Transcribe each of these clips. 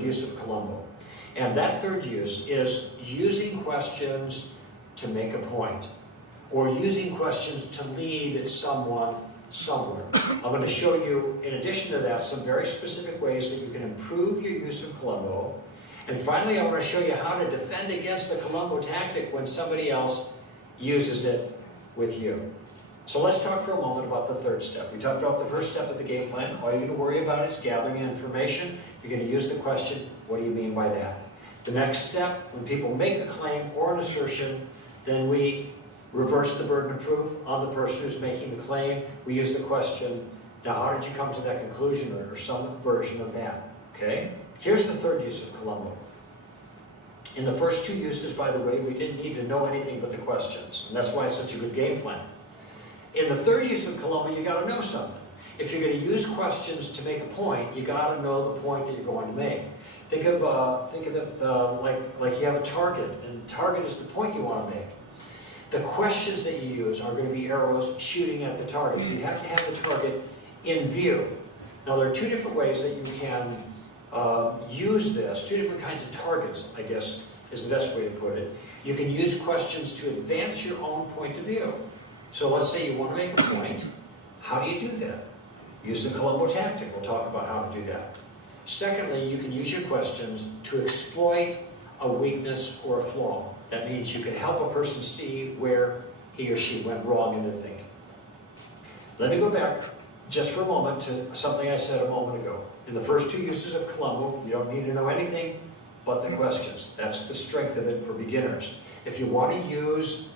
third use of Columbo. And that third use is using questions to make a point, or using questions to lead someone somewhere. I'm going to show you, in addition to that, some very specific ways that you can improve your use of Columbo. And finally, I want to show you how to defend against the Columbo tactic when somebody else uses it with you. So let's talk for a moment about the third step. We talked about the first step of the game plan. All you're going to worry about is gathering information. You're going to use the question, what do you mean by that? The next step, when people make a claim or an assertion, then we reverse the burden of proof on the person who's making the claim. We use the question, now how did you come to that conclusion, or some version of that? Okay? Here's the third use of Columbo. In the first two uses, by the way, we didn't need to know anything but the questions, and that's why it's such a good game plan. In the third use of Columbo, you got to know something. If you're going to use questions to make a point, you got to know the point that you're going to make. Think of it like you have a target, and target is the point you want to make. The questions that you use are going to be arrows shooting at the target, so you have to have the target in view. Now, there are two different ways that you can use this, two different kinds of targets, I guess, is the best way to put it. You can use questions to advance your own point of view. So let's say you want to make a point. How do you do that? Use the Columbo tactic. We'll talk about how to do that. Secondly, you can use your questions to exploit a weakness or a flaw. That means you can help a person see where he or she went wrong in their thinking. Let me go back just for a moment to something I said a moment ago. In the first two uses of Columbo, you don't need to know anything but the questions. That's the strength of it for beginners. If you want to use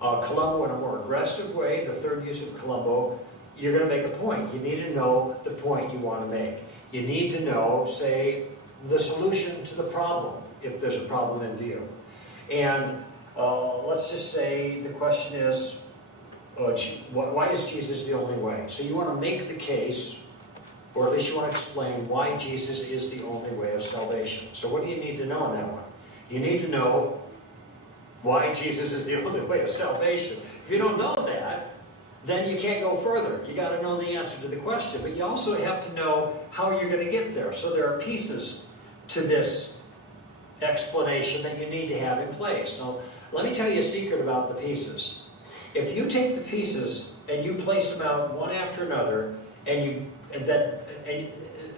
Columbo in a more aggressive way, the third use of Columbo, you're going to make a point. You need to know the point you want to make. You need to know, say, the solution to the problem, if there's a problem in view. And let's just say the question is, why is Jesus the only way? So you want to make the case, or at least you want to explain why Jesus is the only way of salvation. So what do you need to know on that one? You need to know why Jesus is the only way of salvation. If you don't know that, then you can't go further. You got to know the answer to the question, but you also have to know how you're going to get there. So there are pieces to this explanation that you need to have in place. Now, let me tell you a secret about the pieces. If you take the pieces and you place them out one after another, and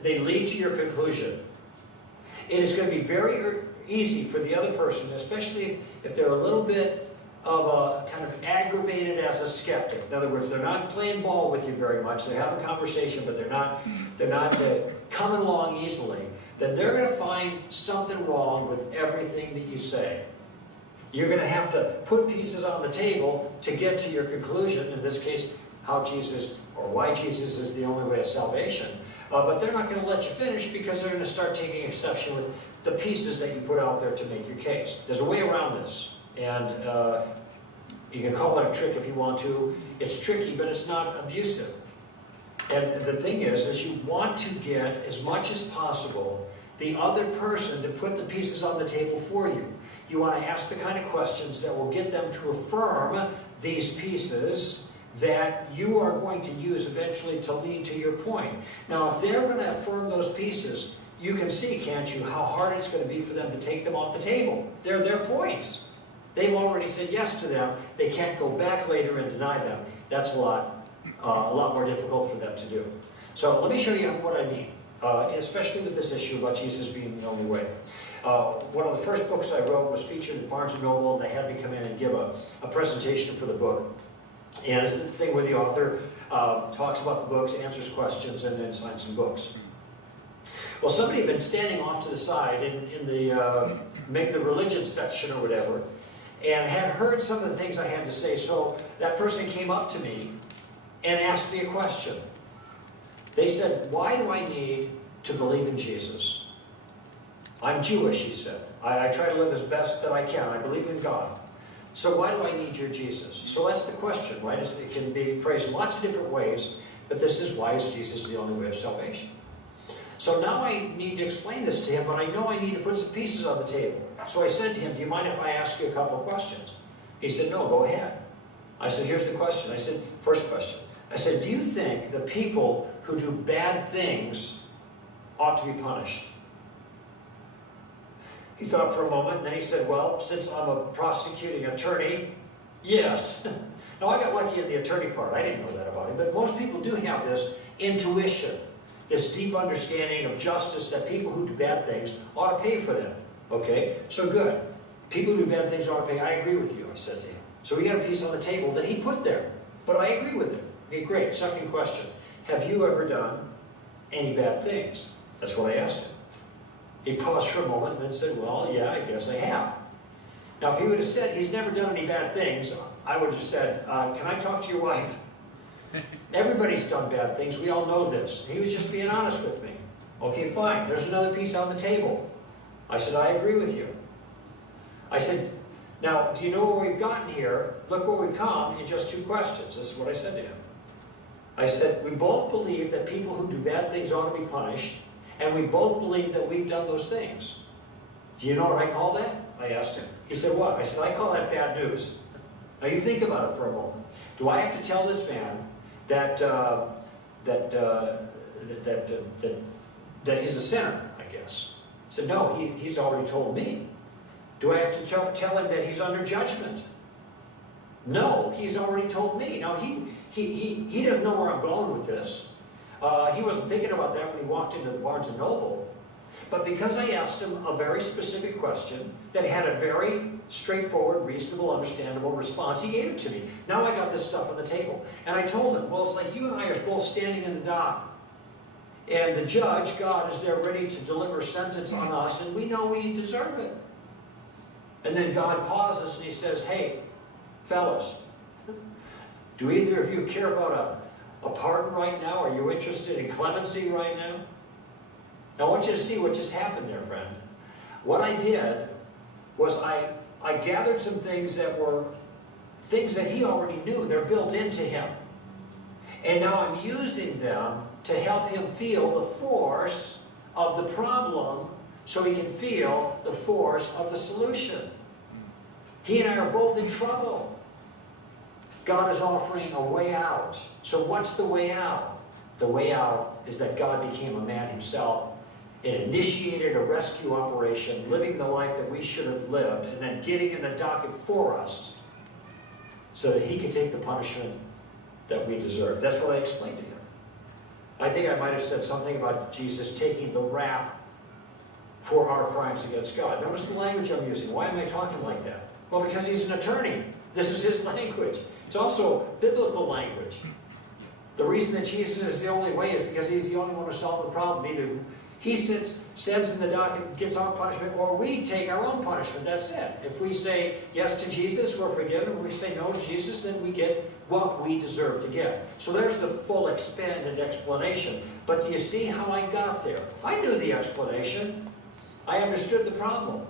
they lead to your conclusion, it is going to be very easy for the other person, especially if they're a little bit of a kind of aggravated as a skeptic. In other words, they're not playing ball with you very much. They have a conversation, but they're not coming along easily. Then they're going to find something wrong with everything that you say. You're going to have to put pieces on the table to get to your conclusion. In this case, how Jesus or why Jesus is the only way of salvation. But they're not going to let you finish because they're going to start taking exception with the pieces that you put out there to make your case. There's a way around this. And you can call it a trick if you want to. It's tricky, but it's not abusive. And the thing is you want to get, as much as possible, the other person to put the pieces on the table for you. You want to ask the kind of questions that will get them to affirm these pieces that you are going to use eventually to lead to your point. Now, if they're going to affirm those pieces, you can see, can't you, how hard it's going to be for them to take them off the table. They're their points. They've already said yes to them. They can't go back later and deny them. That's a lot more difficult for them to do. So let me show you what I mean, especially with this issue about Jesus being the only way. One of the first books I wrote was featured at Barnes & Noble, and they had me come in and give a presentation for the book. And it's the thing where the author talks about the books, answers questions, and then signs some books. Well, somebody had been standing off to the side in the Make the Religion section or whatever, and had heard some of the things I had to say. So that person came up to me and asked me a question. They said, why do I need to believe in Jesus? I'm Jewish, he said. I try to live as best that I can. I believe in God. So why do I need your Jesus? So that's the question, right? It can be phrased lots of different ways, but this is, why is Jesus the only way of salvation? So now I need to explain this to him, but I know I need to put some pieces on the table. So I said to him, do you mind if I ask you a couple of questions? He said, no, go ahead. I said, here's the question. I said, first question. I said, do you think the people who do bad things ought to be punished? He thought for a moment, and then he said, well, since I'm a prosecuting attorney, yes. Now, I got lucky in the attorney part. I didn't know that about him, but most people do have this intuition, this deep understanding of justice that people who do bad things ought to pay for them. Okay? So good. People who do bad things ought to pay. I agree with you, I said to him. So we got a piece on the table that he put there. But I agree with him. Okay, great. Second question. Have you ever done any bad things? That's what I asked him. He paused for a moment and then said, well, yeah, I guess I have. Now, if he would have said he's never done any bad things, I would have said, can I talk to your wife? Everybody's done bad things. We all know this. He was just being honest with me. Okay, fine. There's another piece on the table. I said, I agree with you. I said, now, do you know where we've gotten here? Look where we've come in just 2 questions. This is what I said to him. I said, we both believe that people who do bad things ought to be punished, and we both believe that we've done those things. Do you know what I call that? I asked him. He said, what? I said, I call that bad news. Now you think about it for a moment. Do I have to tell this man that he's a sinner, I guess? I said, no, he's already told me. Do I have to tell him that he's under judgment? No, he's already told me. Now, he doesn't know where I'm going with this. He wasn't thinking about that when he walked into the Barnes & Noble. But because I asked him a very specific question that had a very straightforward, reasonable, understandable response, he gave it to me. Now I got this stuff on the table. And I told him, well, it's like you and I are both standing in the dock. And the judge, God, is there ready to deliver sentence on us, and we know we deserve it. And then God pauses and he says, hey, fellas, do either of you care about a pardon right now? Are you interested in clemency right now? Now I want you to see what just happened there, friend. What I did was I gathered some things that were things that he already knew. They're built into him. And now I'm using them to help him feel the force of the problem so he can feel the force of the solution. He and I are both in trouble. God is offering a way out. So what's the way out? The way out is that God became a man himself and initiated a rescue operation, living the life that we should have lived, and then getting in the docket for us so that he could take the punishment that we deserve. That's what I explained to him. I think I might have said something about Jesus taking the rap for our crimes against God. Notice the language I'm using. Why am I talking like that? Well, because he's an attorney. This is his language. It's also biblical language. The reason that Jesus is the only way is because he's the only one to solve the problem. Either he sends in the dock and gets our punishment, or we take our own punishment. That's it. If we say yes to Jesus, we're forgiven. If we say no to Jesus, then we get what we deserve to get. So there's the full expanded explanation. But do you see how I got there? I knew the explanation. I understood the problem.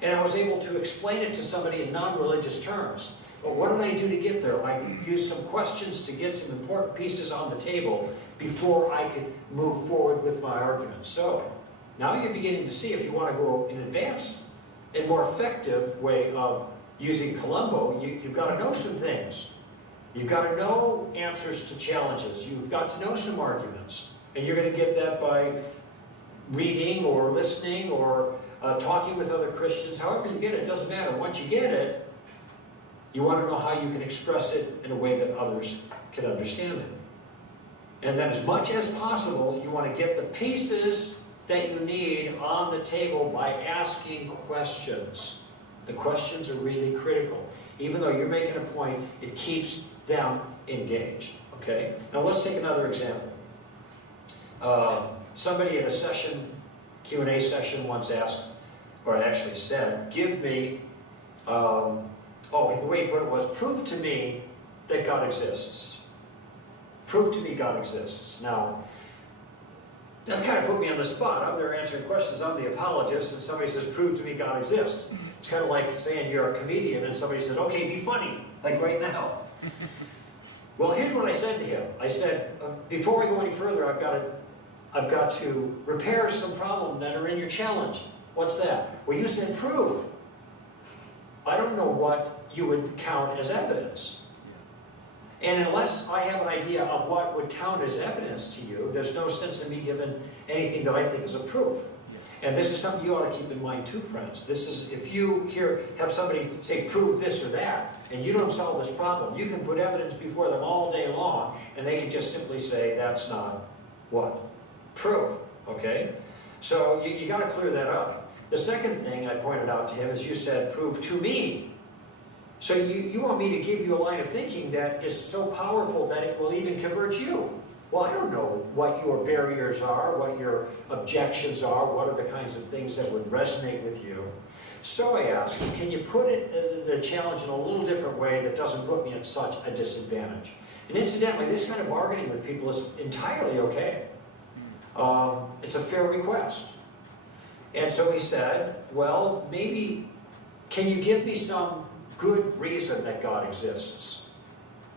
And I was able to explain it to somebody in non-religious terms. But what did I do to get there? I used some questions to get some important pieces on the table before I could move forward with my argument. So, now you're beginning to see, if you want to go in advance and more effective way of using Columbo, you've got to know some things. You've got to know answers to challenges. You've got to know some arguments. And you're going to get that by reading or listening or talking with other Christians. However you get it, doesn't matter. Once you get it, you want to know how you can express it in a way that others can understand it. And then as much as possible, you want to get the pieces that you need on the table by asking questions. The questions are really critical. Even though you're making a point, it keeps them engaged. Okay? Now let's take another example. Somebody in a session, Q&A session, once asked, or actually said, give me, the way he put it was, prove to me that God exists. Prove to me God exists. Now, that kind of put me on the spot. I'm there answering questions. I'm the apologist, and somebody says, prove to me God exists. It's kind of like saying you're a comedian, and somebody says, okay, be funny, like right now. Well, here's what I said to him. I said, before I go any further, I've got to repair some problems that are in your challenge. What's that? Well, you said prove. I don't know what you would count as evidence. And unless I have an idea of what would count as evidence to you, there's no sense in me giving anything that I think is a proof. And this is something you ought to keep in mind too, friends. This is, if you have somebody say, prove this or that, and you don't solve this problem, you can put evidence before them all day long, and they can just simply say, that's not what? Proof, okay? So you got to clear that up. The second thing I pointed out to him is you said, prove to me. So you want me to give you a line of thinking that is so powerful that it will even convert you. Well, I don't know what your barriers are, what your objections are, what are the kinds of things that would resonate with you. So I asked, can you put the challenge in a little different way that doesn't put me at such a disadvantage? And incidentally, this kind of bargaining with people is entirely okay. It's a fair request. And so he said, well, maybe, can you give me some good reason that God exists?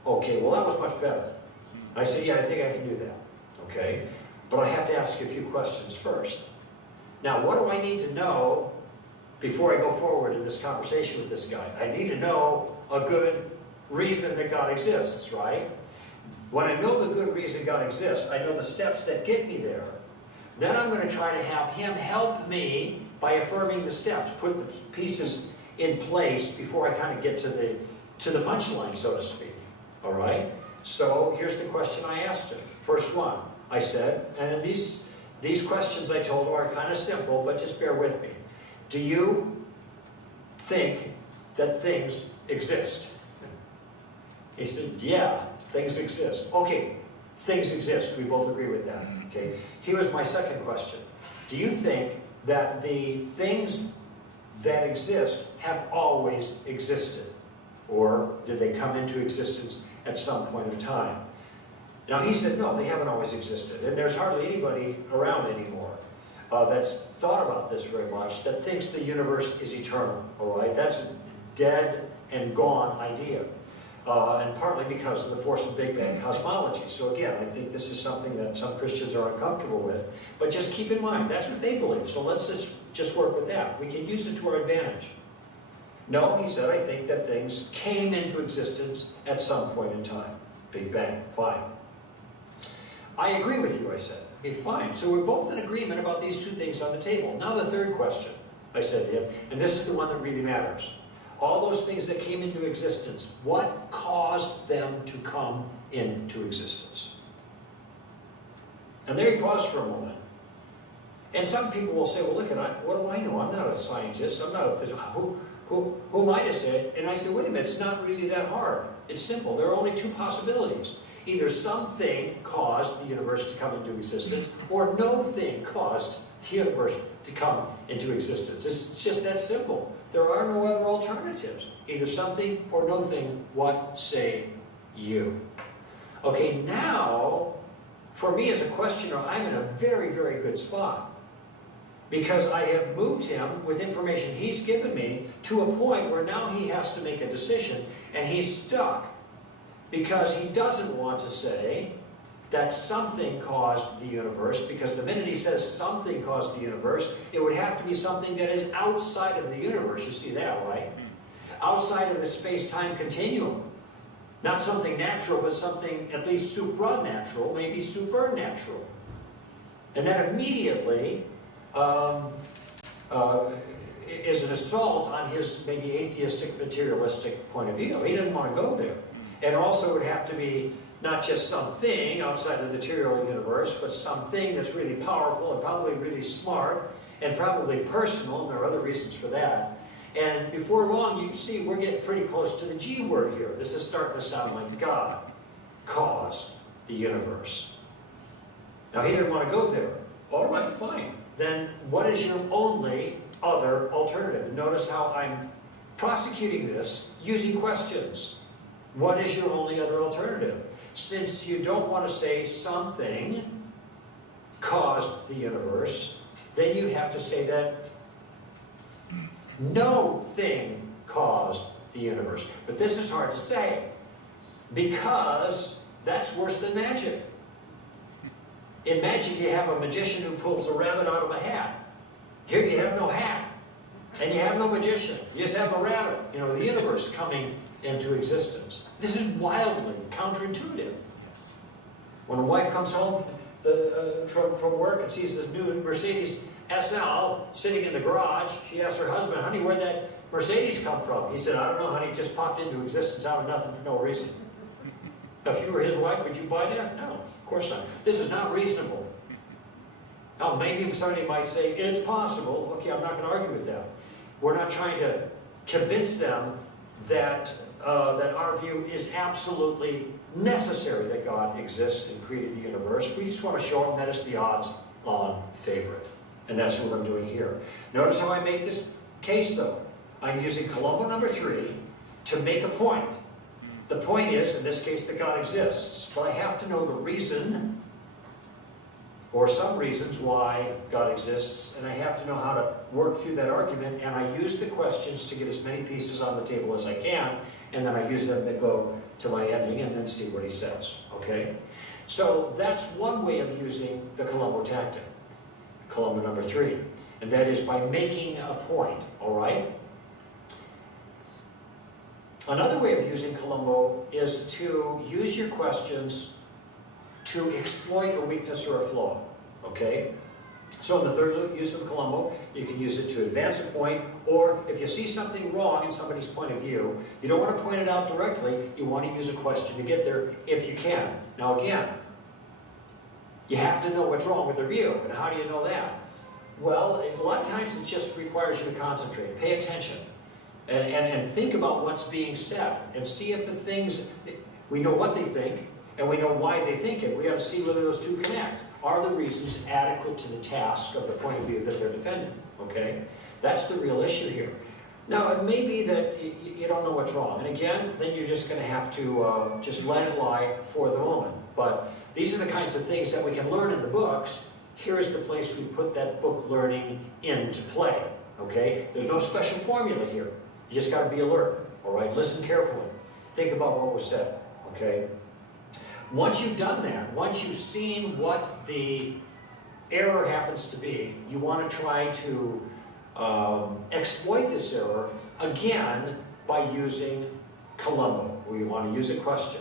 Okay, well, that was much better. I said, yeah, I think I can do that. Okay, but I have to ask you a few questions first. Now, what do I need to know before I go forward in this conversation with this guy? I need to know a good reason that God exists, right? When I know the good reason God exists, I know the steps that get me there. Then I'm going to try to have him help me by affirming the steps, put the pieces in place before I kind of get to the punchline, so to speak. All right? So here's the question I asked him. First one, I said, and these questions I told him are kind of simple, but just bear with me. Do you think that things exist? He said, yeah, things exist. Okay, things exist. We both agree with that. Okay. Here was my second question. Do you think that the things that exist have always existed? Or did they come into existence at some point of time? Now he said, no, they haven't always existed. And there's hardly anybody around anymore that's thought about this very much, that thinks the universe is eternal, all right? That's a dead and gone idea. And partly because of the force of Big Bang cosmology. So again, I think this is something that some Christians are uncomfortable with. But just keep in mind, that's what they believe. So let's just work with that. We can use it to our advantage. No, he said, I think that things came into existence at some point in time. Big Bang, fine. I agree with you, I said. Okay, fine. So we're both in agreement about these two things on the table. Now the third question, I said to him, and this is the one that really matters. All those things that came into existence, what caused them to come into existence? And there he paused for a moment. And some people will say, well, look, what do I know? I'm not a scientist. I'm not a physicist. Who am I to say it? And I say, wait a minute, it's not really that hard. It's simple. There are only two possibilities. Either something caused the universe to come into existence, or no thing caused the universe to come into existence. It's just that simple. There are no other alternatives. Either something or no thing. What say you? Okay, now, for me as a questioner, I'm in a very, very good spot. Because I have moved him, with information he's given me, to a point where now he has to make a decision, and he's stuck. Because he doesn't want to say that something caused the universe, because the minute he says something caused the universe, it would have to be something that is outside of the universe. You see that, right? Outside of the space-time continuum. Not something natural, but something at least supranatural, maybe supernatural. And that immediately is an assault on his maybe atheistic, materialistic point of view. He didn't want to go there. And also it would have to be not just something outside the material universe, but something that's really powerful and probably really smart and probably personal, and there are other reasons for that. And before long, you can see we're getting pretty close to the G word here. This is starting to sound like God caused the universe. Now, he didn't want to go there. All right, fine. Then what is your only other alternative? Notice how I'm prosecuting this using questions. What is your only other alternative? Since you don't want to say something caused the universe, then you have to say that no thing caused the universe. But this is hard to say, because that's worse than magic. In magic, you have a magician who pulls a rabbit out of a hat. Here you have no hat, and you have no magician. You just have a rabbit, the universe coming into existence. This is wildly counterintuitive. Yes. When a wife comes home from work and sees the new Mercedes SL, sitting in the garage, she asked her husband, honey, where'd that Mercedes come from? He said, I don't know, honey, it just popped into existence out of nothing for no reason. Now, if you were his wife, would you buy that? No, of course not. This is not reasonable. Now, maybe somebody might say, it's possible. Okay, I'm not going to argue with that. We're not trying to convince them that, that our view is absolutely necessary that God exists and created the universe. We just want to show them that it's the odds-on favorite. And that's what I'm doing here. Notice how I make this case, though. I'm using Colombo number 3 to make a point. The point is, in this case, that God exists. But I have to know the reason, or some reasons why God exists, and I have to know how to work through that argument, and I use the questions to get as many pieces on the table as I can, and then I use them to go to my ending and then see what he says, okay? So that's one way of using the Colombo tactic, Colombo number 3, and that is by making a point, all right? Another way of using Colombo is to use your questions to exploit a weakness or a flaw, okay? So in the third use of Colombo, you can use it to advance a point, or if you see something wrong in somebody's point of view, you don't want to point it out directly, you want to use a question to get there if you can. Now again, you have to know what's wrong with their view, and how do you know that? Well, a lot of times it just requires you to concentrate, pay attention, and think about what's being said, and see if the things, we know what they think, and we know why they think it. We got to see whether those two connect. Are the reasons adequate to the task of the point of view that they're defending? Okay? That's the real issue here. Now, it may be that you don't know what's wrong. And again, then you're just going to have to just let it lie for the moment. But these are the kinds of things that we can learn in the books. Here is the place we put that book learning into play. Okay? There's no special formula here. You just got to be alert. All right? Listen carefully. Think about what was said. Okay? Once you've done that, once you've seen what the error happens to be, you want to try to exploit this error, again, by using Colombo, where you want to use a question.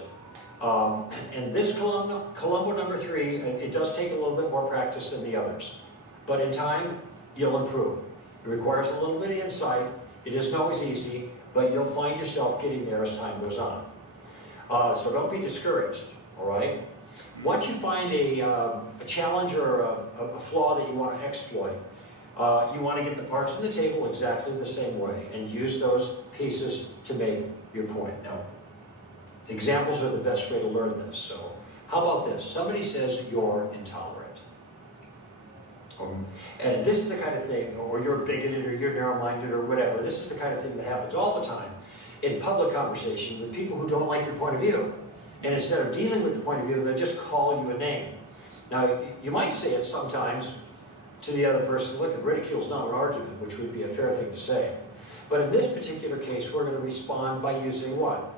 And this Colombo number 3, it does take a little bit more practice than the others. But in time, you'll improve. It requires a little bit of insight. It isn't always easy, but you'll find yourself getting there as time goes on. So don't be discouraged. All right? Once you find a challenge or a flaw that you want to exploit, you want to get the parts on the table exactly the same way and use those pieces to make your point. Now, the examples are the best way to learn this. So, how about this? Somebody says you're intolerant. And this is the kind of thing, or you're bigoted, or you're narrow-minded, or whatever. This is the kind of thing that happens all the time in public conversation with people who don't like your point of view. And instead of dealing with the point of view, they'll just call you a name. Now, you might say it sometimes to the other person, look, ridicule is not an argument, which would be a fair thing to say. But in this particular case, we're going to respond by using what?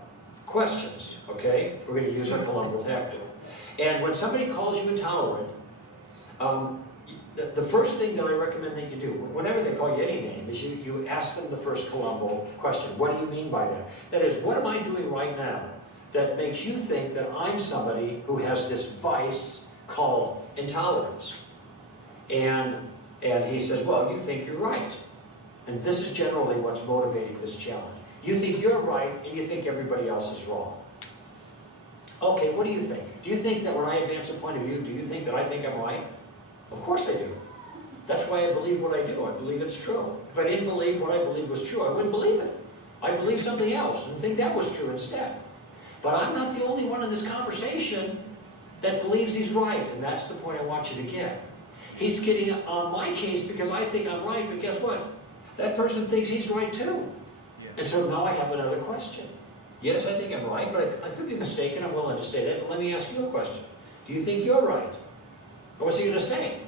Questions, okay? We're going to use our Colombo tactic. And when somebody calls you intolerant, the first thing that I recommend that you do, whenever they call you any name, is you ask them the first Colombo question. What do you mean by that? That is, what am I doing right now that makes you think that I'm somebody who has this vice called intolerance? And he says, well, you think you're right. And this is generally what's motivating this challenge. You think you're right, and you think everybody else is wrong. Okay, what do you think? Do you think that when I advance a point of view, do you think that I think I'm right? Of course I do. That's why I believe what I do. I believe it's true. If I didn't believe what I believed was true, I wouldn't believe it. I believe something else and think that was true instead. But I'm not the only one in this conversation that believes he's right, and that's the point I want you to get. He's getting on my case because I think I'm right, but guess what? That person thinks he's right too. And so now I have another question. Yes, I think I'm right, but I could be mistaken. I'm willing to say that, but let me ask you a question. Do you think you're right? And what's he going to say?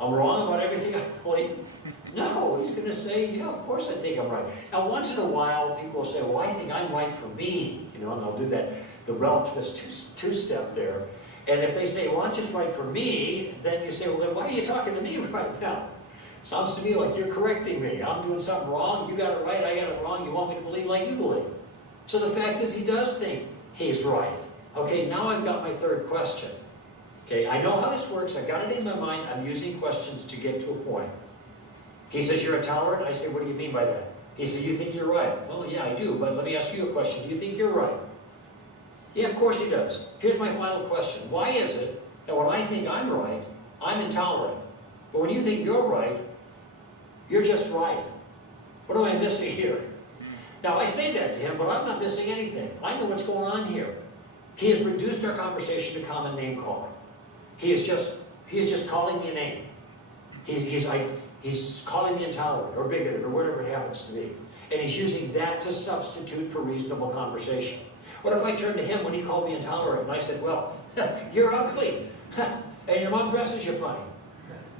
I'm wrong about everything I believe? No, he's going to say, yeah, of course I think I'm right. Now, once in a while, people will say, well, I think I'm right for me. You know, and they'll do that, the relativist two-step there. And if they say, well, I'm just right for me, then you say, well, then why are you talking to me right now? Sounds to me like you're correcting me. I'm doing something wrong, you got it right, I got it wrong, you want me to believe like you believe. So the fact is, he does think he's right. Okay, now I've got my third question. Okay, I know how this works, I got it in my mind, I'm using questions to get to a point. He says, you're intolerant? I say, what do you mean by that? He said, you think you're right? Well, yeah, I do, but let me ask you a question. Do you think you're right? Yeah, of course he does. Here's my final question. Why is it that when I think I'm right, I'm intolerant? But when you think you're right, you're just right? What am I missing here? Now, I say that to him, but I'm not missing anything. I know what's going on here. He has reduced our conversation to common name calling. He is just calling me a name. He's calling me intolerant or bigoted or whatever it happens to be. And he's using that to substitute for reasonable conversation. What if I turned to him when he called me intolerant and I said, well, you're ugly, and your mom dresses you funny?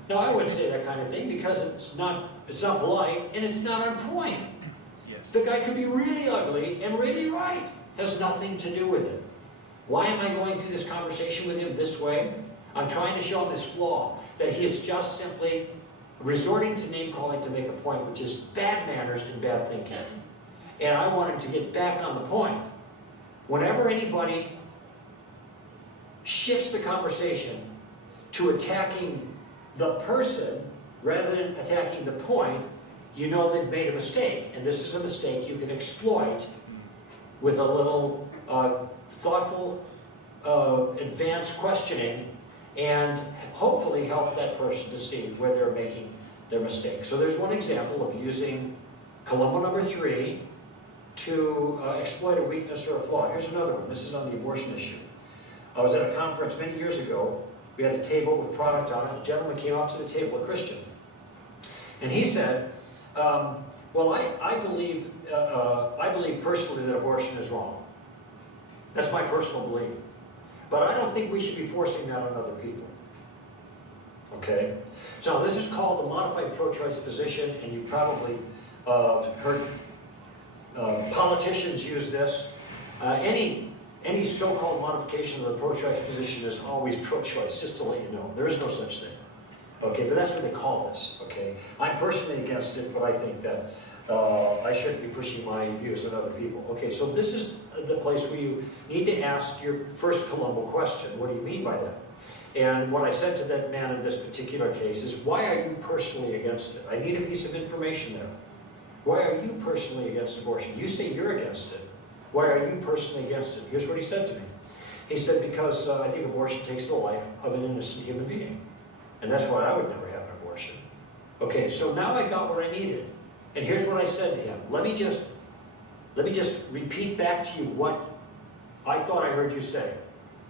No, I wouldn't say that kind of thing because it's not polite and it's not on point. Yes. The guy could be really ugly and really right. Has nothing to do with it. Why am I going through this conversation with him this way? I'm trying to show him this flaw, that he is just simply resorting to name calling to make a point, which is bad manners and bad thinking. And I want him to get back on the point. Whenever anybody shifts the conversation to attacking the person rather than attacking the point, you know they've made a mistake. And this is a mistake you can exploit with a little thoughtful, advanced questioning and hopefully help that person to see where they're making their mistake. So there's one example of using Columbo number 3 to exploit a weakness or a flaw. Here's another one. This is on the abortion issue. I was at a conference many years ago. We had a table with product on it. A gentleman came up to the table, a Christian. And he said, well, I believe personally that abortion is wrong. That's my personal belief. But I don't think we should be forcing that on other people. Okay? So this is called the modified pro-choice position, and you probably heard politicians use this. Any so-called modification of the pro-choice position is always pro-choice, just to let you know. There is no such thing. Okay, but that's what they call this. Okay? I'm personally against it, but I think that I shouldn't be pushing my views on other people. Okay, so this is the place where you need to ask your first Columbo question. What do you mean by that? And what I said to that man in this particular case is, why are you personally against it? I need a piece of information there. Why are you personally against abortion? You say you're against it. Why are you personally against it? Here's what he said to me. He said, because I think abortion takes the life of an innocent human being. And that's why I would never have an abortion. Okay, so now I got what I needed. And here's what I said to him. Let me just repeat back to you what I thought I heard you say.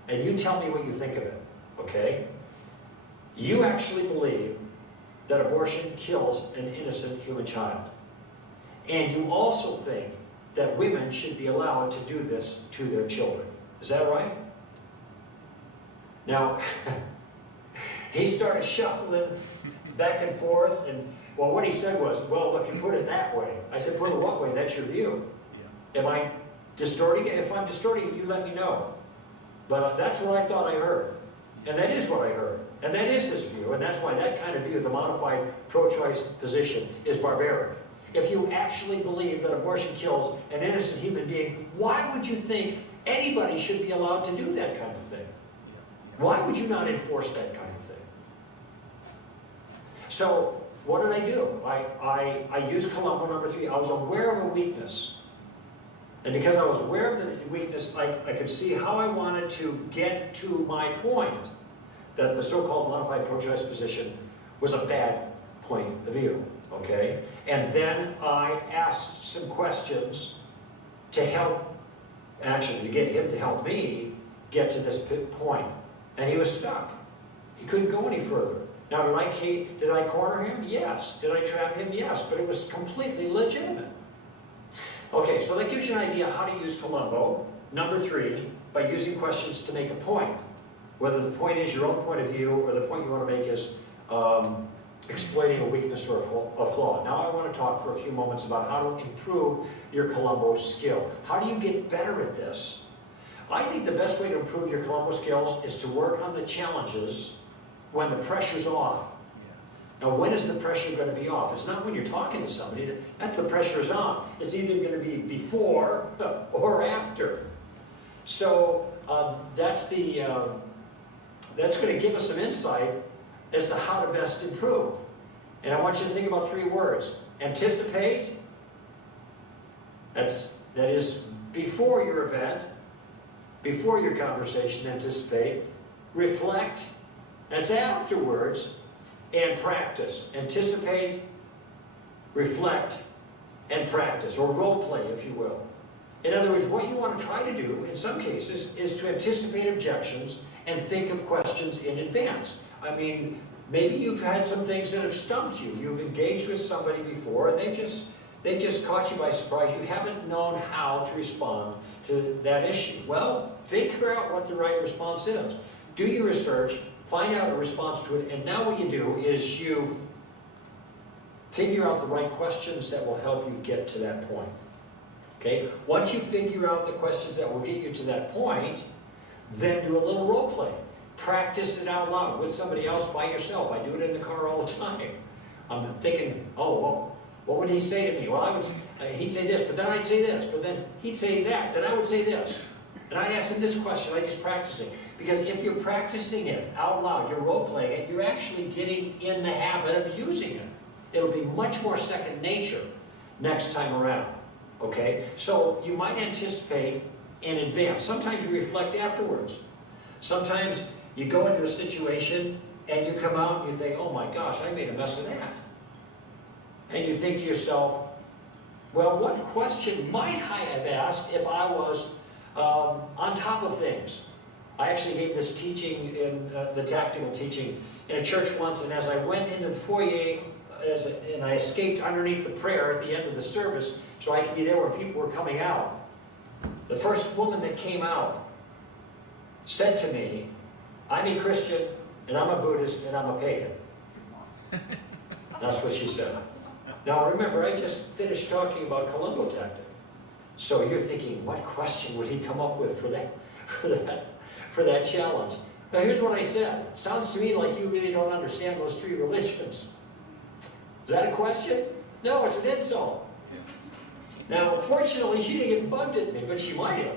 And you tell me what you think of it. Okay? You actually believe that abortion kills an innocent human child. And you also think that women should be allowed to do this to their children. Is that right? Now, he started shuffling back and forth, and well, what he said was, well, if you put it that way. I said, put it what way? That's your view. Yeah. Am I distorting it? If I'm distorting it, you let me know. But that's what I thought I heard. And that is what I heard. And that is his view. And that's why that kind of view, the modified pro-choice position, is barbaric. If you actually believe that abortion kills an innocent human being, why would you think anybody should be allowed to do that kind of thing? Why would you not enforce that kind of thing? So, what did I do? I used Columbo number 3. I was aware of a weakness. And because I was aware of the weakness, I could see how I wanted to get to my point, that the so-called modified pro-choice position was a bad point of view. Okay? And then I asked some questions to help, actually to get him to help me get to this point. And he was stuck. He couldn't go any further. Now, did I corner him? Yes. Did I trap him? Yes. But it was completely legitimate. Okay, so that gives you an idea how to use Columbo. Number 3, by using questions to make a point. Whether the point is your own point of view or the point you want to make is exploiting a weakness or a flaw. Now I want to talk for a few moments about how to improve your Columbo skill. How do you get better at this? I think the best way to improve your Columbo skills is to work on the challenges when the pressure's off. Now, when is the pressure going to be off? It's not when you're talking to somebody. That's the pressure is on. It's either going to be before or after. So that's going to give us some insight as to how to best improve. And I want you to think about 3 words. Anticipate. That is before your event, before your conversation, anticipate. Reflect. That's afterwards. And practice. Anticipate, reflect, and practice. Or role play, if you will. In other words, what you want to try to do, in some cases, is to anticipate objections and think of questions in advance. I mean, maybe you've had some things that have stumped you. You've engaged with somebody before, and they just caught you by surprise. You haven't known how to respond to that issue. Well, figure out what the right response is. Do your research, find out a response to it, and now what you do is you figure out the right questions that will help you get to that point. Okay? Once you figure out the questions that will get you to that point, then do a little role play. Practice it out loud with somebody else, by yourself. I do it in the car all the time. I'm thinking, oh, well, what would he say to me? Well, he'd say this, but then I'd say this, but then he'd say that, then I would say this. And I'd ask him this question. I just practicing. Because if you're practicing it out loud, you're role playing it, you're actually getting in the habit of using it. It'll be much more second nature next time around. Okay? So you might anticipate in advance. Sometimes you reflect afterwards. Sometimes you go into a situation and you come out and you think, oh my gosh, I made a mess of that. And you think to yourself, well, what question might I have asked if I was on top of things? I actually gave this teaching in the tactical teaching in a church once, and as I went into the foyer, and I escaped underneath the prayer at the end of the service so I could be there where people were coming out, the first woman that came out said to me, I'm a Christian, and I'm a Buddhist, and I'm a pagan. That's what she said. Now remember, I just finished talking about Columbo tactic. So you're thinking, what question would he come up with for that challenge? Now here's what I said. It sounds to me like you really don't understand those 3 religions. Is that a question? No, it's an insult. Now, fortunately, she didn't get bugged at me, but she might have.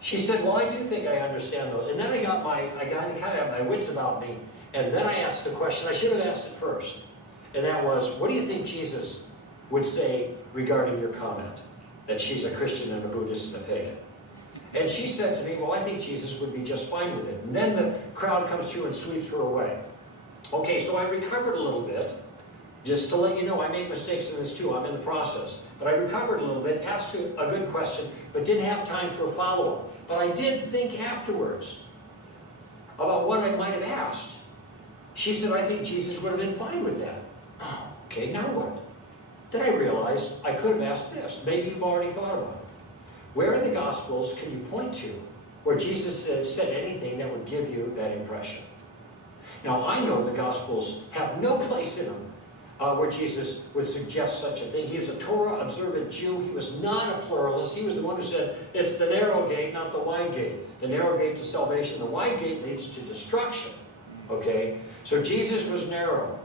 She said, well, I do think I understand those. And then I kind of had my wits about me, and then I asked the question. I should have asked it first. And that was, what do you think Jesus would say regarding your comment that she's a Christian and a Buddhist and a pagan? And she said to me, well, I think Jesus would be just fine with it. And then the crowd comes through and sweeps her away. Okay, so I recovered a little bit. Just to let you know, I make mistakes in this too. I'm in the process. But I recovered a little bit, asked a good question, but didn't have time for a follow-up. But I did think afterwards about what I might have asked. She said, I think Jesus would have been fine with that. Oh, okay, now what? Then I realized I could have asked this. Maybe you've already thought about it. Where in the Gospels can you point to where Jesus said anything that would give you that impression? Now, I know the Gospels have no place in them where Jesus would suggest such a thing. He was a Torah-observant Jew. He was not a pluralist. He was the one who said, it's the narrow gate, not the wide gate. The narrow gate to salvation. The wide gate leads to destruction. Okay? So Jesus was narrow.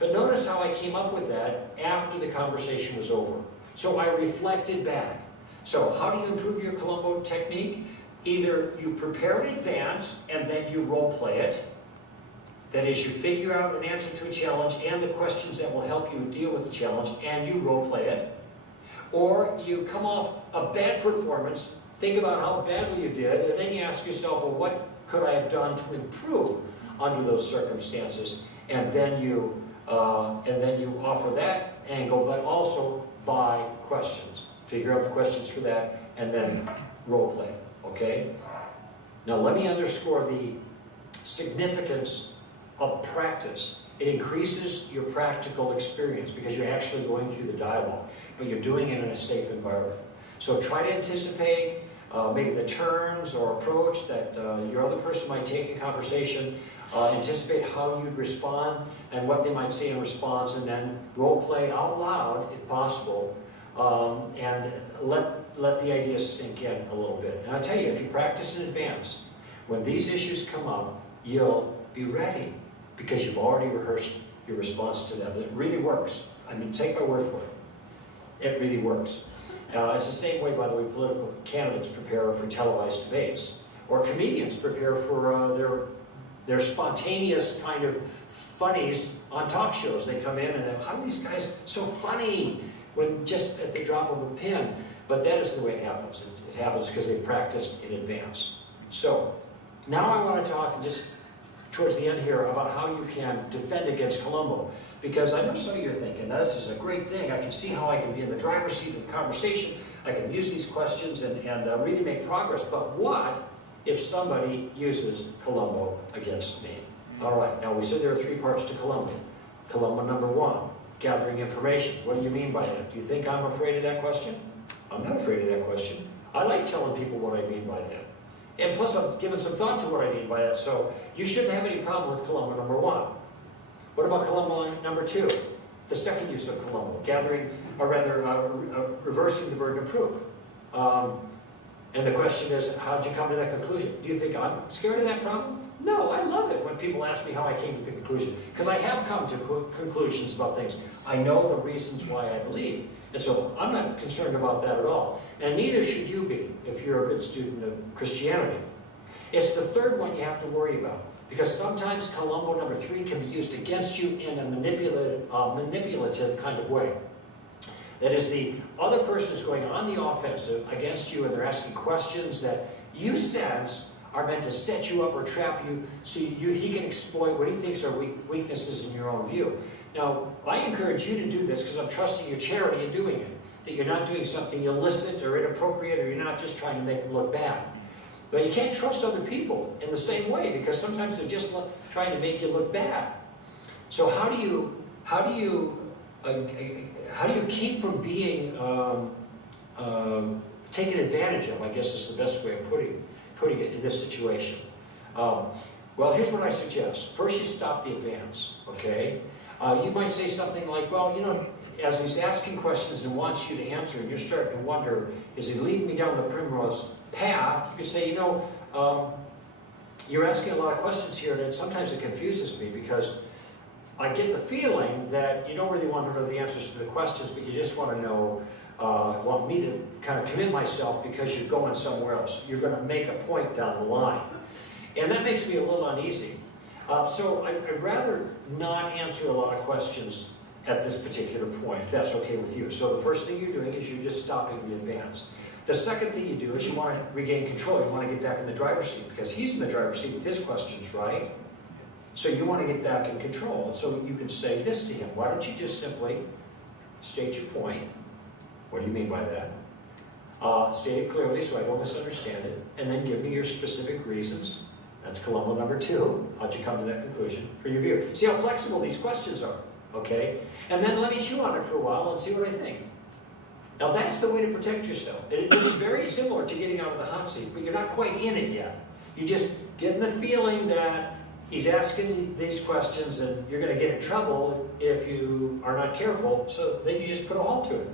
But notice how I came up with that after the conversation was over. So I reflected back. So how do you improve your Columbo technique? Either you prepare in advance and then you role play it. That is, you figure out an answer to a challenge and the questions that will help you deal with the challenge, and you role play it. Or you come off a bad performance, think about how badly you did, and then you ask yourself, well, what could I have done to improve under those circumstances? And then you offer that angle, but also by questions. Figure out the questions for that, and then role play. Okay? Now let me underscore the significance of practice. It increases your practical experience because you're actually going through the dialogue, but you're doing it in a safe environment. So try to anticipate maybe the turns or approach that your other person might take in conversation. Anticipate how you'd respond and what they might say in response, and then role play out loud if possible, and let the ideas sink in a little bit. And I'll tell you, if you practice in advance, when these issues come up, you'll be ready because you've already rehearsed your response to them. It really works. I mean, take my word for it. It really works. It's the same way, by the way, political candidates prepare for televised debates, or comedians prepare for They're spontaneous kind of funnies on talk shows. They come in and how are these guys so funny when just at the drop of a pin? But that is the way it happens. It happens because they practiced in advance. So now I want to talk just towards the end here about how you can defend against Columbo. Because I know some of you are thinking, this is a great thing. I can see how I can be in the driver's seat of the conversation. I can use these questions and really make progress. But what if somebody uses Columbo against me? All right, now we said there are 3 parts to Columbo. Columbo number 1, gathering information. What do you mean by that? Do you think I'm afraid of that question? I'm not afraid of that question. I like telling people what I mean by that. And plus, I've given some thought to what I mean by that. So you shouldn't have any problem with Columbo number 1. What about Columbo number 2? The second use of Columbo, gathering, or rather, reversing the burden of proof. And the question is, how'd you come to that conclusion? Do you think I'm scared of that problem? No, I love it when people ask me how I came to the conclusion. Because I have come to conclusions about things. I know the reasons why I believe. And so I'm not concerned about that at all. And neither should you be if you're a good student of Christianity. It's the third one you have to worry about. Because sometimes Columbo number 3 can be used against you in a manipulative kind of way. That is, the other person is going on the offensive against you and they're asking questions that you sense are meant to set you up or trap you so he can exploit what he thinks are weaknesses in your own view. Now, I encourage you to do this because I'm trusting your charity in doing it. That you're not doing something illicit or inappropriate, or you're not just trying to make them look bad. But you can't trust other people in the same way because sometimes they're just trying to make you look bad. So how do you keep from being taken advantage of? I guess is the best way of putting it in this situation. Well, here's what I suggest. First, you stop the advance. Okay. You might say something like, well, you know, as he's asking questions and wants you to answer, and you're starting to wonder, is he leading me down the primrose path? You could say, you know, you're asking a lot of questions here, and sometimes it confuses me because I get the feeling that you don't really want to know the answers to the questions, but you just want to know, want me to kind of commit myself because you're going somewhere else. You're going to make a point down the line. And that makes me a little uneasy. So I'd rather not answer a lot of questions at this particular point, if that's okay with you. So the first thing you're doing is you're just stopping the advance. The second thing you do is you want to regain control. You want to get back in the driver's seat because he's in the driver's seat with his questions, right? So you want to get back in control. And so you can say this to him. Why don't you just simply state your point? What do you mean by that? State it clearly so I don't misunderstand it. And then give me your specific reasons. That's Columbo number 2. How'd you come to that conclusion for your view? See how flexible these questions are, okay? And then let me chew on it for a while and see what I think. Now that's the way to protect yourself. It is very similar to getting out of the hot seat, but you're not quite in it yet. You just get the feeling that he's asking these questions and you're going to get in trouble if you are not careful, so then you just put a halt to it.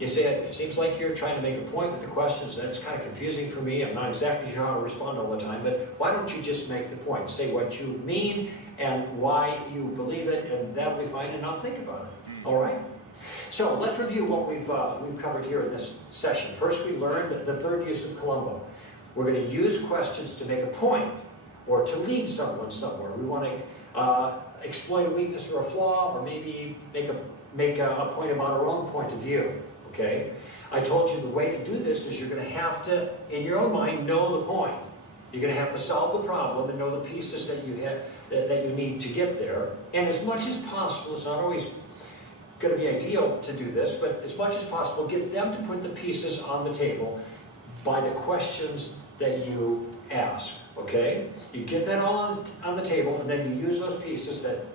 You say, it seems like you're trying to make a point with the questions. That's kind of confusing for me. I'm not exactly sure how to respond all the time, but why don't you just make the point? Say what you mean and why you believe it, and that'll be fine, and I'll think about it. All right? So let's review what we've covered here in this session. First, we learned the third use of Columbo. We're going to use questions to make a point or to lead someone somewhere. We want to exploit a weakness or a flaw, or maybe make a point about our own point of view. Okay? I told you the way to do this is you're going to have to, in your own mind, know the point. You're going to have to solve the problem and know the pieces that you have that you need to get there. And as much as possible, it's not always going to be ideal to do this, but as much as possible, get them to put the pieces on the table by the questions that you ask. Okay? You get that all on the table, and then you use those pieces that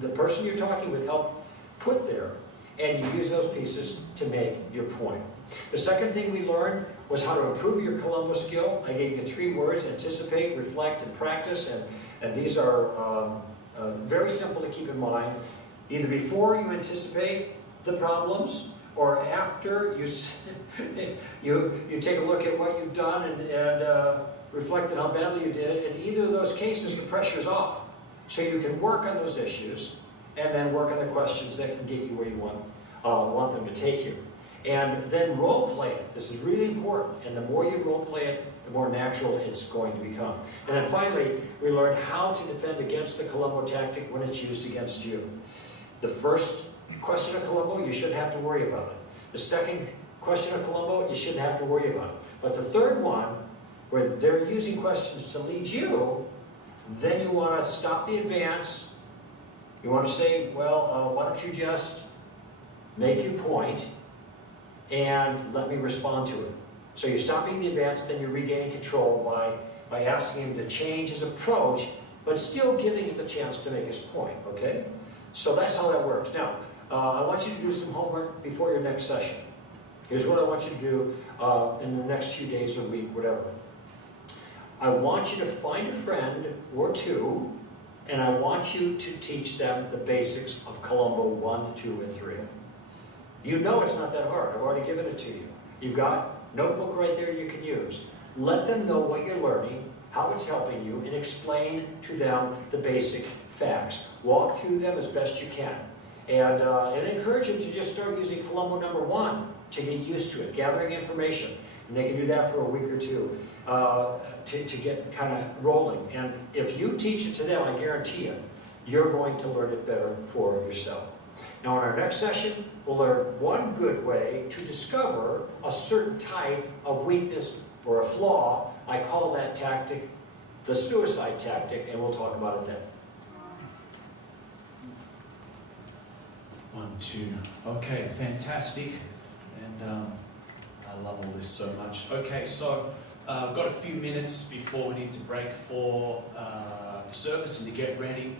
the person you're talking with helped put there, and you use those pieces to make your point. The second thing we learned was how to improve your Columbo skill. I gave you 3 words: anticipate, reflect, and practice. And these are very simple to keep in mind. Either before you anticipate the problems, or after you take a look at what you've done and reflect on how badly you did. In either of those cases, the pressure's off. So you can work on those issues and then work on the questions that can get you where you want them to take you. And then role play it. This is really important. And the more you role play it, the more natural it's going to become. And then finally, we learn how to defend against the Columbo tactic when it's used against you. The first question of Columbo, you shouldn't have to worry about it. The second question of Columbo, you shouldn't have to worry about it. But the third one, where they're using questions to lead you, then you want to stop the advance. You want to say, well, why don't you just make your point and let me respond to it. So you're stopping the advance, then you're regaining control by asking him to change his approach, but still giving him a chance to make his point, okay? So that's how that works. Now, I want you to do some homework before your next session. Here's what I want you to do in the next few days or week, whatever. I want you to find a friend or two, and I want you to teach them the basics of Columbo 1, 2, and 3. You know it's not that hard. I've already given it to you. You've got a notebook right there you can use. Let them know what you're learning, how it's helping you, and explain to them the basic facts. Walk through them as best you can. And encourage them to just start using Columbo number 1 to get used to it, gathering information. And they can do that for a week or two to get kind of rolling. And if you teach it to them, I guarantee you, you're going to learn it better for yourself. Now in our next session, we'll learn one good way to discover a certain type of weakness or a flaw. I call that tactic the suicide tactic, and we'll talk about it then. 1, 2. Okay, fantastic. And I love all this so much. Okay, so we've got a few minutes before we need to break for service and to get ready.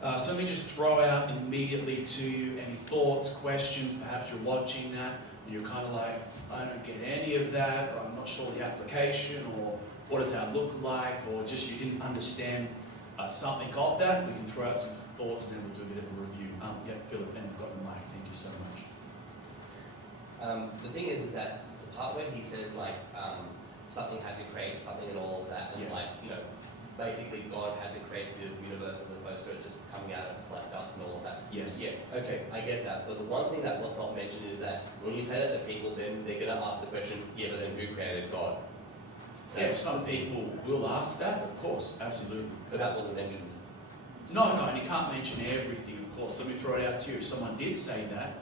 So let me just throw out immediately to you any thoughts, questions. Perhaps you're watching that and you're kind of like, I don't get any of that, or I'm not sure the application, or what does that look like, or just you didn't understand something of that. We can throw out some thoughts and then we'll do a bit of a review. Yeah, Philip, and you've got the mic. Thank you so much. The thing is that the part where he says like something had to create something and all of that, and Yes. like, you know, basically God had to create the universe as opposed to it just coming out of like dust and all of that. Yes. Yeah, okay, I get that. But the one thing that was not mentioned is that when you say that to people, then they're going to ask the question, yeah, but then who created God? Yeah, some people will ask that, of course, absolutely. But that wasn't mentioned. No, and you can't mention everything, of course. Let me throw it out to you. If someone did say that,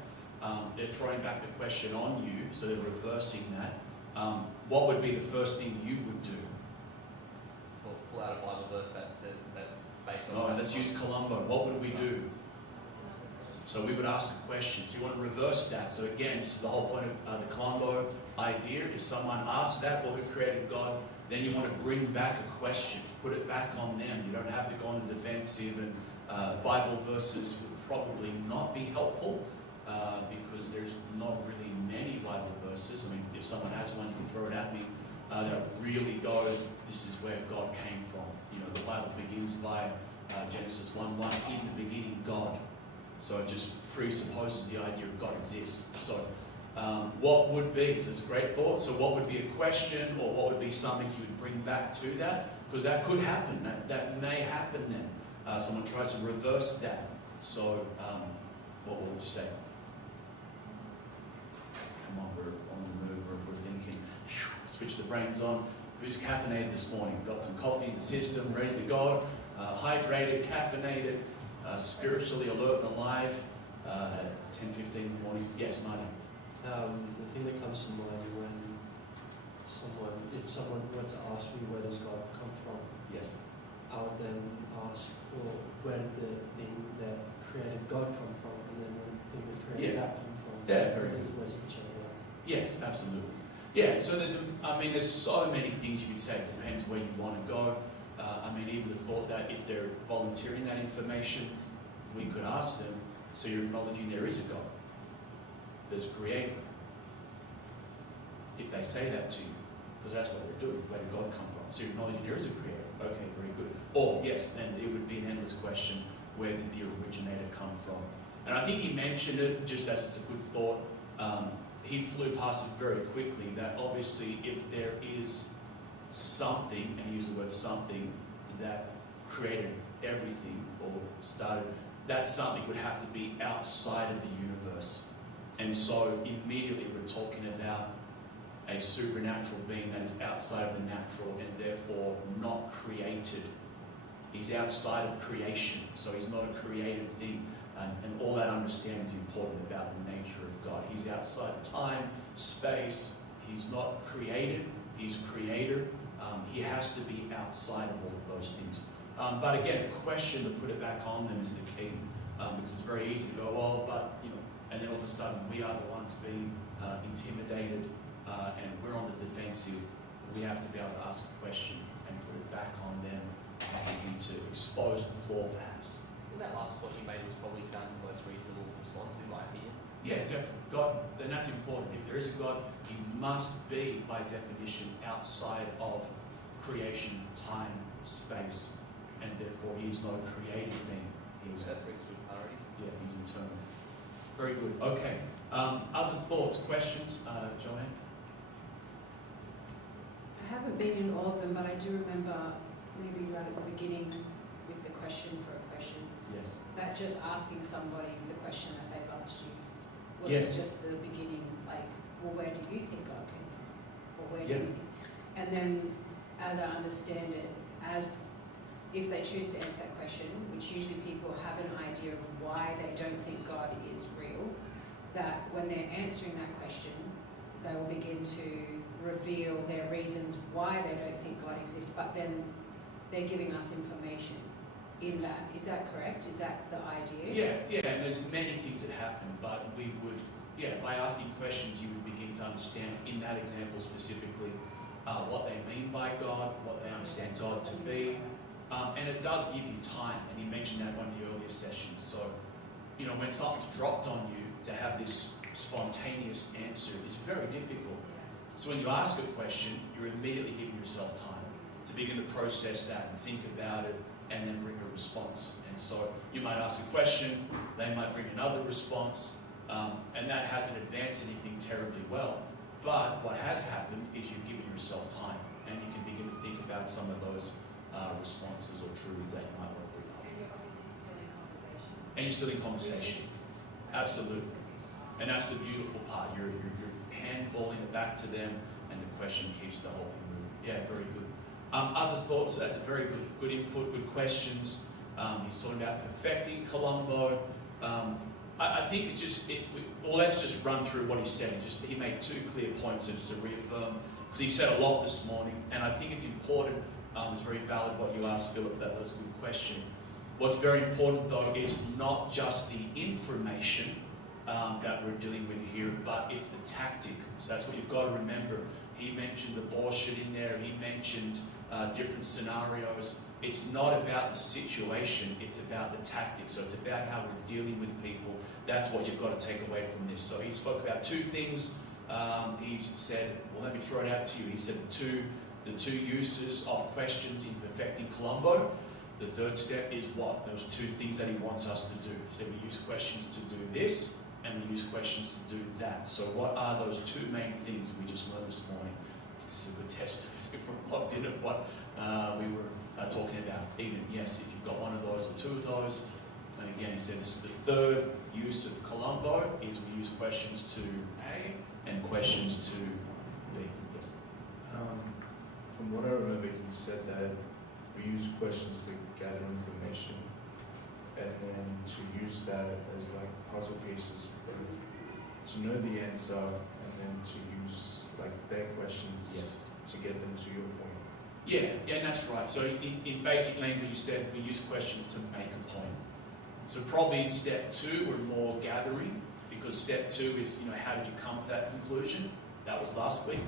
they're throwing back the question on you, so they're reversing that. What would be the first thing you would do? Well, pull out a Bible verse that said that it's based on... No, let's use Columbo. What would we do? So we would ask a question. So you want to reverse that. So again, this is the whole point of the Columbo idea. If someone asks that, well, who created God? Then you want to bring back a question. Put it back on them. You don't have to go on the defensive, and Bible verses would probably not be helpful because there's not really many Bible verses. I mean, if someone has one, you can throw it at me. That really go, this is where God came from. You know, the Bible begins by Genesis 1:1, in the beginning, God. So it just presupposes the idea of God exists. So what would be, so it's a great thought, so what would be a question, or what would be something you would bring back to that? Because that could happen, that may happen then. Someone tries to reverse that. So what would you say? Come on, we're on the move, we're thinking, switch the brains on. Who's caffeinated this morning? Got some coffee in the system, ready to go, hydrated, caffeinated, spiritually alert and alive at 10:15 in the morning. Yes, Marty? The thing that comes to mind when if someone were to ask me where does God come from, Yes. I would then ask, well, where did the thing that created God come from, and then where did the thing that created that come from? Yeah, So very good. where's the chain going? Yes, absolutely. Yeah, so there's so many things you could say. It depends where you want to go. Even the thought that if they're volunteering that information, we could ask them, so you're acknowledging there is a God. There's a creator. If they say that to you, because that's what they're doing, where did God come from? So you're acknowledging there is a creator. Okay, very good. Or, yes, then it would be an endless question, where did the originator come from? And I think he mentioned it, just as it's a good thought, he flew past it very quickly, that obviously if there is something, and he used the word something, that created everything or started, that something would have to be outside of the universe. And so immediately we're talking about a supernatural being that is outside of the natural and therefore not created. He's outside of creation, so he's not a created thing. And all that understanding is important about the nature of God. He's outside of time, space. He's not created. He's creator. He has to be outside of all of those things. But again, a question to put it back on them is the key. Because it's very easy to go, oh, but, you know, and then all of a sudden we are the ones being intimidated and we're on the defensive. We have to be able to ask a question and put it back on them and begin to expose the flaw, perhaps. Well, that last point you made was probably sounds the most reasonable response, in my opinion. Yeah, definitely. God, and that's important. If there is a God, he must be, by definition, outside of creation, time, space, and therefore he's not a created being. He's, That brings good clarity. yeah, he's internal. Very good. Okay. Other thoughts, questions? Joanne? I haven't been in all of them, but I do remember maybe right at the beginning with the question for a question, Yes. that just asking somebody the question that they've asked you was Yeah. just the beginning, like, well, where do you think God came from? Or where do Yeah. you think? And then, as I understand it, as if they choose to answer that question, which usually people have an idea of why they don't think God is real, that when they're answering that question, they will begin to reveal their reasons why they don't think God exists, but then they're giving us information in that. Is that correct? Is that the idea? Yeah, and there's many things that happen, but we would, by asking questions, you would begin to understand, in that example specifically, what they mean by God, what they understand God to be. And it does give you time, and you mentioned that in one of the earlier sessions. So, you know, when something's dropped on you, to have this spontaneous answer is very difficult. So when you ask a question, you're immediately giving yourself time to begin to process that and think about it and then bring a response. And so you might ask a question, they might bring another response, and that hasn't advanced anything terribly well. But what has happened is you've given yourself time and you can begin to think about some of those responses or truths that you might want to bring up. And you're obviously still in conversation. And you're still in conversation. Absolutely. And that's the beautiful part. You're handballing it back to them, and the question keeps the whole thing moving. Yeah, very good. Other thoughts? Very good. Good input, good questions. He's talking about perfecting Columbo. I think let's just run through what he said. He made two clear points just to reaffirm, because he said a lot this morning, and I think it's important. It's very valid what you asked, Philip. That was a good question. What's very important, though, is not just the information that we're dealing with here, but it's the tactic. So that's what you've got to remember. He mentioned abortion in there. He mentioned different scenarios. It's not about the situation. It's about the tactics. So it's about how we're dealing with people. That's what you've got to take away from this. So he spoke about two things. He said, well, let me throw it out to you. He said the two uses of questions in perfecting Columbo. The third step is what? Those two things that he wants us to do. He said we use questions to do this, and we use questions to do that. So what are those two main things we just learned this morning? This is a good test from what we were talking about. Eden, yes, if you've got one of those or two of those. And again, he said this is the third use of Columbo, is we use questions to A and questions to B. Yes. From what I remember, he said that we use questions to gather information and then to use that as like puzzle pieces, but to know the answer and then to use like their questions Yes. to get them to your point. Yeah, that's right. So in basic language, you said we use questions to make a point. So probably in step 2, we're more gathering, because step 2 is, how did you come to that conclusion? That was last week,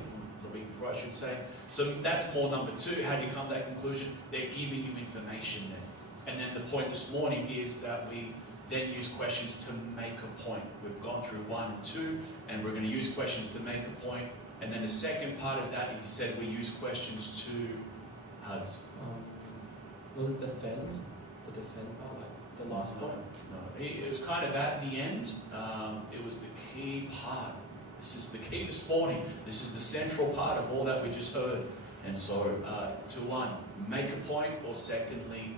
the week before, I should say. So that's more number 2. How do you come to that conclusion? They're giving you information then. And then the point this morning is that we then use questions to make a point. We've gone through 1 and 2, and we're going to use questions to make a point. And then the second part of that is he said we use questions to HUDs. Was it the defend part, like the last part? No. It was kind of at the end. It was the key part. This is the key this morning. This is the central part of all that we just heard. And so, to 1, make a point, or secondly,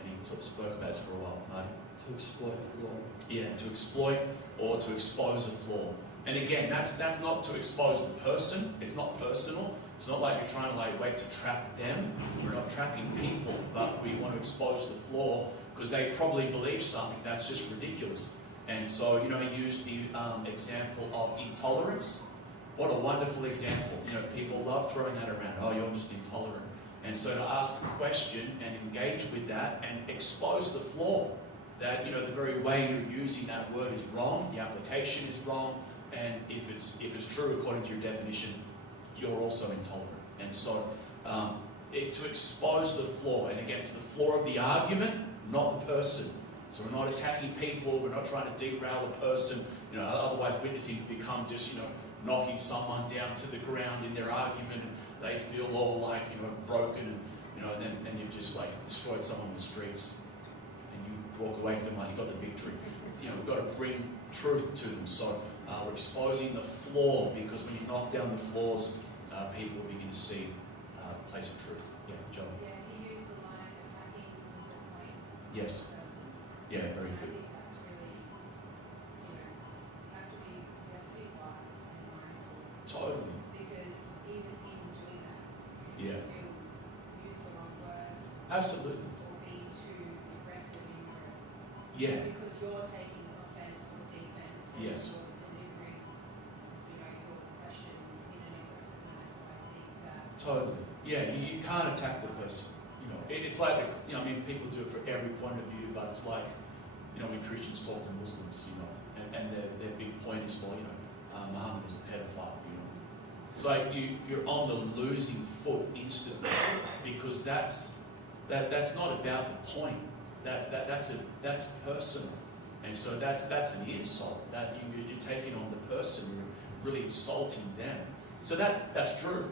and he sort of spoke about this for a while, Marty. To exploit a flaw. Yeah, to exploit or to expose a flaw. And again, that's not to expose the person. It's not personal. It's not like you're trying to wait to trap them. We're not trapping people, but we want to expose the flaw because they probably believe something that's just ridiculous. And so, he used the example of intolerance. What a wonderful example. People love throwing that around. Oh, you're just intolerant. And so to ask a question and engage with that and expose the flaw, that, the very way you're using that word is wrong, the application is wrong, and if it's true according to your definition, you're also intolerant. And so to expose the flaw, and again, it's the flaw of the argument, not the person. So we're not attacking people, we're not trying to derail a person, otherwise witnessing become just, knocking someone down to the ground in their argument, and they feel all broken, and then you've just destroyed someone in the streets, and you walk away from them like you got the victory. We've got to bring truth to them. So we're exposing the flaw, because when you knock down the flaws, people will begin to see the place of truth. Yeah, John. Yeah, he used the line attacking the point. Yes. Yeah, very I good. think that's really, you have to be wise and mindful. Totally. Because even in doing that, you Yeah. can still use the wrong words Absolutely. or be too aggressive in your, Yeah. because you're taking offense or defense and Yes. you're delivering, your questions in an aggressive manner. So I think that Totally. Yeah, you can't attack the person. It's like, people do it for every point of view, but it's like, when Christians talk to Muslims, and their big point is, Muhammad is a pedophile, It's like you're on the losing foot instantly, because that's not about the point. That's personal. And so that's an insult. That you're taking on the person, you're really insulting them. So that's true.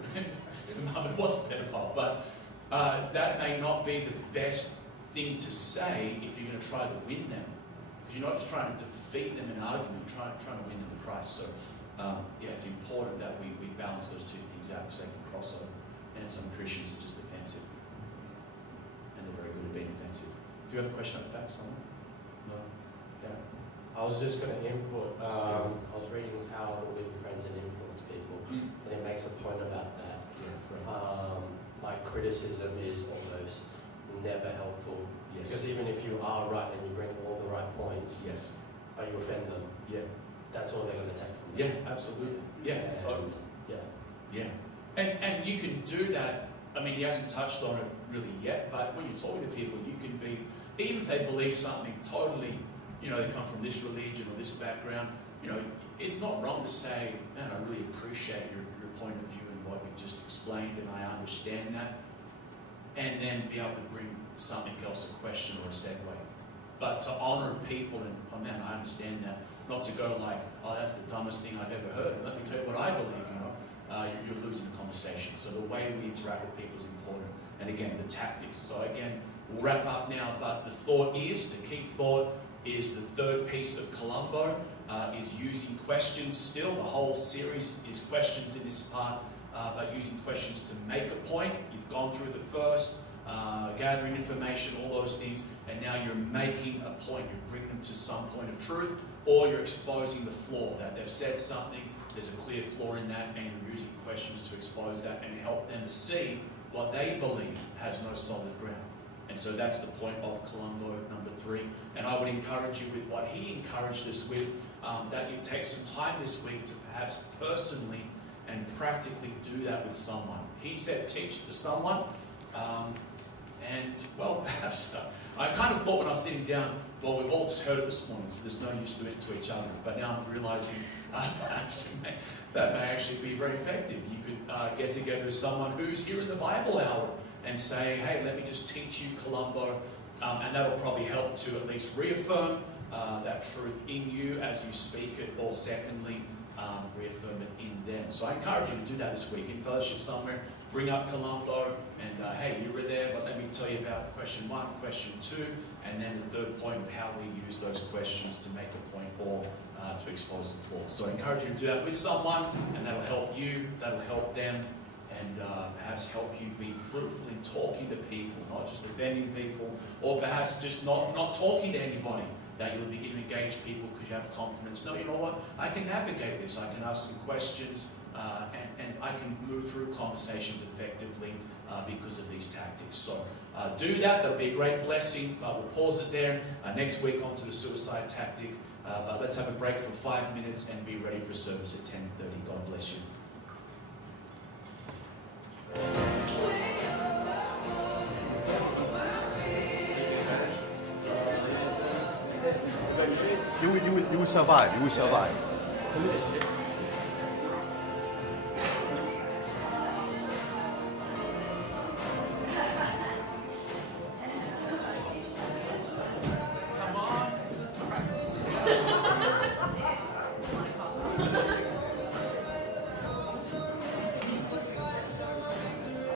Muhammad was a pedophile, but that may not be the best thing to say if you're going to try to win them. Because you're not just trying to defeat them in an argument, you're trying to win them to Christ. So, it's important that we balance those two things out, because they can cross over. And some Christians are just defensive. And they're very good at being offensive. Do you have a question up the back, someone? No? Yeah. I was just going to input, I was reading How to Win Friends and Influence People, and it makes a point about that. Yeah, correct. Criticism is almost never helpful. Yes. Because even if you are right and you bring all the right points, Yes. but you offend them, Yeah. that's all they're going to take from you. Yeah, absolutely. Yeah, And, totally. Yeah. Yeah. And you can do that. He hasn't touched on it really yet, but when you're talking to people, you can be, even if they believe something totally, they come from this religion or this background, it's not wrong to say, man, I really appreciate your point of view and what you just explained, and I understand that. And then be able to bring something else, a question or a segue. But to honour people and, oh man, I understand that. Not to go like, oh, that's the dumbest thing I've ever heard. Let me tell you what I believe, you're losing the conversation. So the way we interact with people is important. And again, the tactics. So again, we'll wrap up now, but the key thought is the third piece of Columbo, is using questions still. The whole series is questions in this part, but using questions to make a point. You've gone through the first, gathering information, all those things, and now you're making a point. You're bringing them to some point of truth, or you're exposing the flaw, that they've said something, there's a clear flaw in that, and you're using questions to expose that and help them to see what they believe has no solid ground. And so that's the point of Columbo number 3. And I would encourage you with what he encouraged us with, that you take some time this week to perhaps personally and practically do that with someone. He said teach it to someone, perhaps I kind of thought when I was sitting down, well, we've all just heard it this morning, so there's no use doing it to each other. But now I'm realising perhaps that may actually be very effective. You could get together with someone who's here in the Bible hour and say, hey, let me just teach you Columbo, and that'll probably help to at least reaffirm that truth in you as you speak it, or secondly, reaffirm it in them. So I encourage you to do that this week in fellowship somewhere. Bring up Columbo, and hey, you were there, but let me tell you about question 1, question 2, and then the third point of how we use those questions to make a point or to expose the flaw. So I encourage you to do that with someone, and that'll help you, that'll help them, and perhaps help you be fruitful in talking to people, not just defending people, or perhaps just not talking to anybody, that you'll begin to engage people because you have confidence. No, you know what? I can navigate this. I can ask some questions, and I can move through conversations effectively because of these tactics. So do that. That'll be a great blessing. We'll pause it there. Next week on to the suicide tactic. But let's have a break for 5 minutes and be ready for service at 10:30. God bless you. You will survive. You will survive.